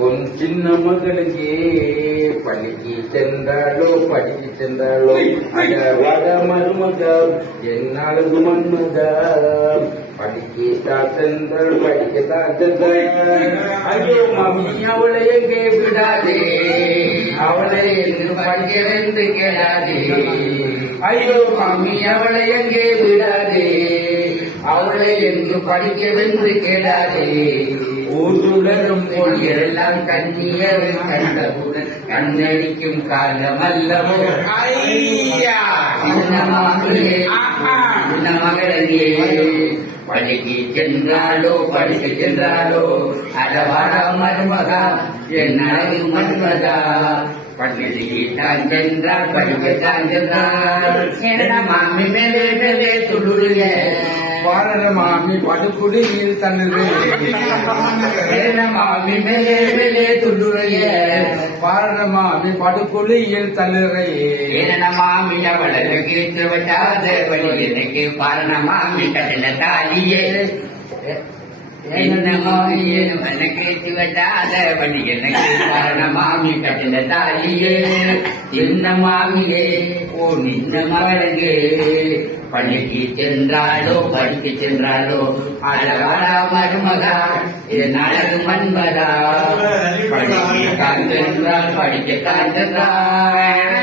உன் சின்ன மகளுக்கு பள்ளிக்கு சென்றாலோ படிக்கு சென்றாலோ வட மருமகம் என்னாலும் மன்மதம் படிக்கத்தான் சென்றால் படிக்கத்தான் சென்றால் ஐயோ மாமி அவளை எங்கே விடாதே அவளை என்று படிக்கவென்று கேளாதே ஐயோ மாமி அவளை எங்கே விடாதே அவளை என்று படிக்கவென்று கேளாதே ஊருலரும் போலியரெல்லாம் கண்ணியர் கண்டவுடன் கண்ணடிக்கும் காலம் அல்லவோ மகளே பள்ளிக்கு சென்றாலோ படிக்க சென்றாலோ அடவாடா மருமகா என் அழகு மன்மதா பள்ளிக்கு தான் சென்றால் படிக்கத்தான் சென்றால் மாமி மேலே துள்ளுருங்க பாரத மாமி படுகுடியில் தன்னுது மாமி மேலே துள்ளுறைய பாரத மாமி படுகுழியில் தள்ளுறையே மாமி அவளை கேட்டு விட்டாத வழி எனக்கு பாரண மாமி கட்டில தாலியே என்ன மாமியே கேட்டு விட்டாத வழி எனக்கு பாரண மாமி கட்டில தாலியே என்ன மாமியே ஓ நின்ன மகளுக்கு பள்ளிக்கு சென்றாலோ படிக்க சென்றாலோ அழகாரா மருமகா என் அழகு மன்மதா படிக்க சென்றால் படிக்க சென்றால்